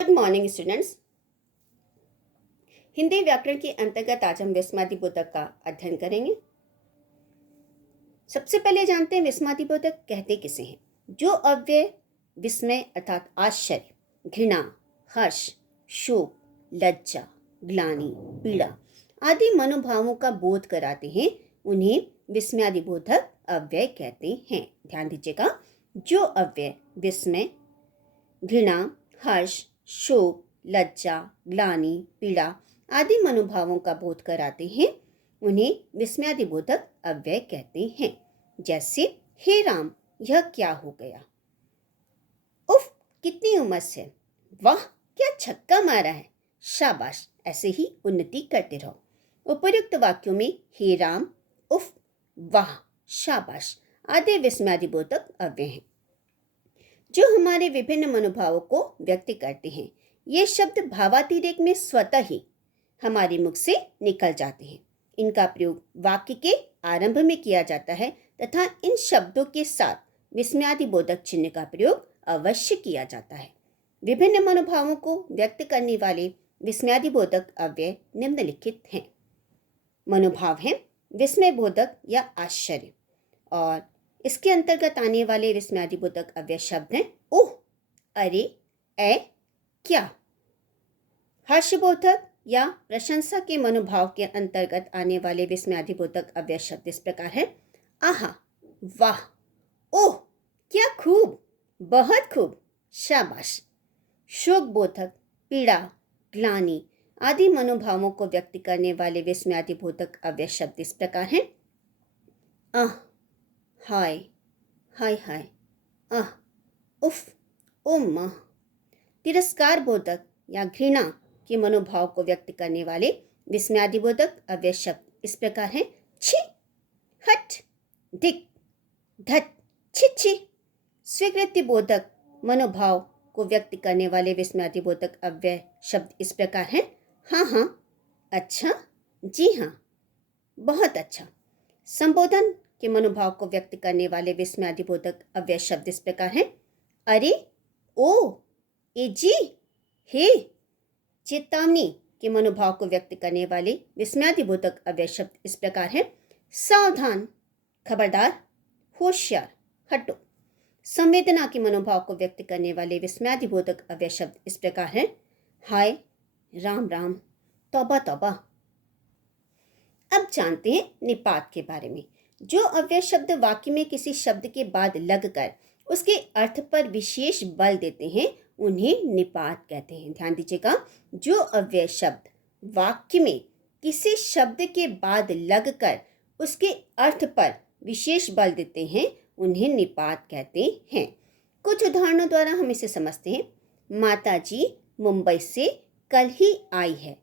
Good morning students. Hindi व्याकरण के अंतर्गत आज हम विस्मयादिबोधक का अध्ययन करेंगे। सबसे पहले जानते हैं विस्मयादिबोधक कहते किसे हैं। जो अव्यय विस्मय अर्थात आश्चर्य, घृणा, हर्ष, शोक, लज्जा, ग्लानि, पीड़ा आदि मनोभावों का बोध कराते हैं, उन्हें विस्मयादिबोधक अव्यय कहते हैं। ध्यान दीजिएगा, जो अव्यय विस्मय, घृणा, हर्ष, शोक, लज्जा, ग्लानि, पीड़ा आदि मनोभावों का बोध कराते हैं, उन्हें विस्मयादिबोधक अव्यय कहते हैं। जैसे, हे राम, यह क्या हो गया। उफ, कितनी उमस है। वाह, क्या छक्का मारा है। शाबाश, ऐसे ही उन्नति करते रहो। उपर्युक्त वाक्यों में हे राम, उफ, वाह, शाबाश आदि विस्मयादिबोधक अव्यय हैं, जो हमारे विभिन्न मनोभावों को व्यक्त करते हैं। ये शब्द भावातिरेक में स्वतः ही हमारे मुख से निकल जाते हैं। इनका प्रयोग वाक्य के आरंभ में किया जाता है तथा इन शब्दों के साथ विस्मयादिबोधक चिन्ह का प्रयोग अवश्य किया जाता है। विभिन्न मनोभावों को व्यक्त करने वाले विस्मयादिबोधक अव्यय निम्नलिखित हैं। मनोभाव है विस्मयबोधक या आश्चर्य, और इसके अंतर्गत आने वाले विस्मयादिबोधक अव्यय शब्द हैं ओह, अरे, ए, क्या। हर्षबोधक या प्रशंसा के मनोभाव के अंतर्गत आने वाले विस्मयादिबोधक अव्यय शब्द इस प्रकार है। आहा, वाह, ओह, क्या खूब, बहुत खूब, शाबाश। शोकबोधक, पीड़ा, ग्लानि आदि मनोभावों को व्यक्त करने वाले विस्मयादिबोधक अव्यय शब्द इस प्रकार हैं। आह, हाय, हाय हाय, आह, उफ, ओ माह। तिरस्कार बोधक या घृणा के मनोभाव को व्यक्त करने वाले विस्मयादिबोधक अव्यय शब्द इस प्रकार हैं। छी, हट, धिक, धत, छी छी। स्वीकृति बोधक मनोभाव को व्यक्त करने वाले विस्मयादिबोधक अव्यय शब्द इस प्रकार हैं। हाँ हाँ, अच्छा, जी हाँ, बहुत अच्छा। संबोधन के मनोभाव को व्यक्त करने वाले विस्मयादिबोधक अव्यय शब्द इस प्रकार हैं। अरे, ओ, ए जी, हे। चेतावनी के मनोभाव को व्यक्त करने वाले विस्मयादिबोधक अव्यय शब्द इस प्रकार हैं। सावधान, खबरदार, होशियार, हटो। संवेदना के मनोभाव को व्यक्त करने वाले विस्मयादिबोधक अव्यय शब्द इस प्रकार हैं। हाय, राम राम, तौबा तौबा। अब जानते हैं निपात के बारे में। जो अव्यय शब्द वाक्य में किसी शब्द के बाद लगकर उसके अर्थ पर विशेष बल देते हैं, उन्हें निपात कहते हैं। ध्यान दीजिएगा, जो अव्यय शब्द वाक्य में किसी शब्द के बाद लगकर उसके अर्थ पर विशेष बल देते हैं, उन्हें निपात कहते हैं। कुछ उदाहरणों द्वारा हम इसे समझते हैं। माताजी मुंबई से कल ही आई है।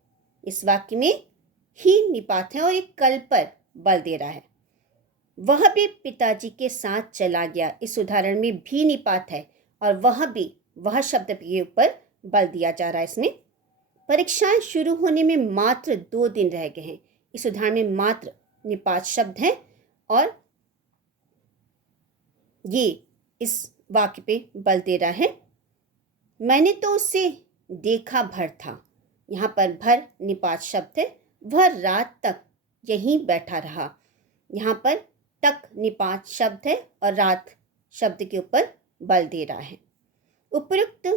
इस वाक्य में ही निपात है और एक कल पर बल दे रहा है। वह भी पिताजी के साथ चला गया, इस उदाहरण में भी निपात है और वह भी, वह शब्द के ऊपर बल दिया जा रहा है। इसमें परीक्षाएं शुरू होने में मात्र 2 दिन रह गए हैं, इस उदाहरण में मात्र निपात शब्द है और ये इस वाक्य पे बल दे रहा है। मैंने तो उसे देखा भर था, यहाँ पर भर निपात शब्द है। वह रात तक यहीं बैठा रहा, यहाँ पर तक निपात शब्द है और रात शब्द के ऊपर बल दे रहा है। उपयुक्त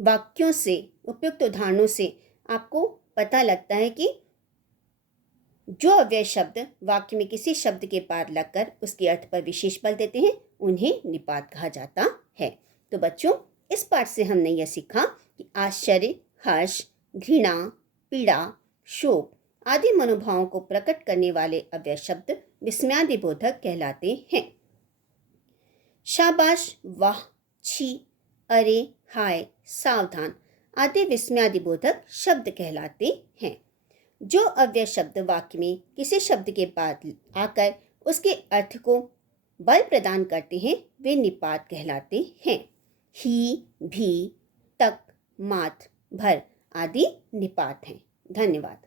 वाक्यों से, उपयुक्त उदाहरणों से आपको पता लगता है कि जो अव्यय शब्द वाक्य में किसी शब्द के बाद लगकर उसके अर्थ पर विशेष बल देते हैं, उन्हें निपात कहा जाता है। तो बच्चों, इस पाठ से हमने यह सीखा कि आश्चर्य, हर्ष, घृणा, पीड़ा, शोक आदि मनोभावों को प्रकट करने वाले अव्यय शब्द विस्मयादिबोधक कहलाते हैं। शाबाश, वाह, छी, अरे, हाय, सावधान आदि विस्मयादिबोधक शब्द कहलाते हैं। जो अव्यय शब्द वाक्य में किसी शब्द के बाद आकर उसके अर्थ को बल प्रदान करते हैं, वे निपात कहलाते हैं। ही, भी, तक, मात्र, भर आदि निपात हैं। धन्यवाद।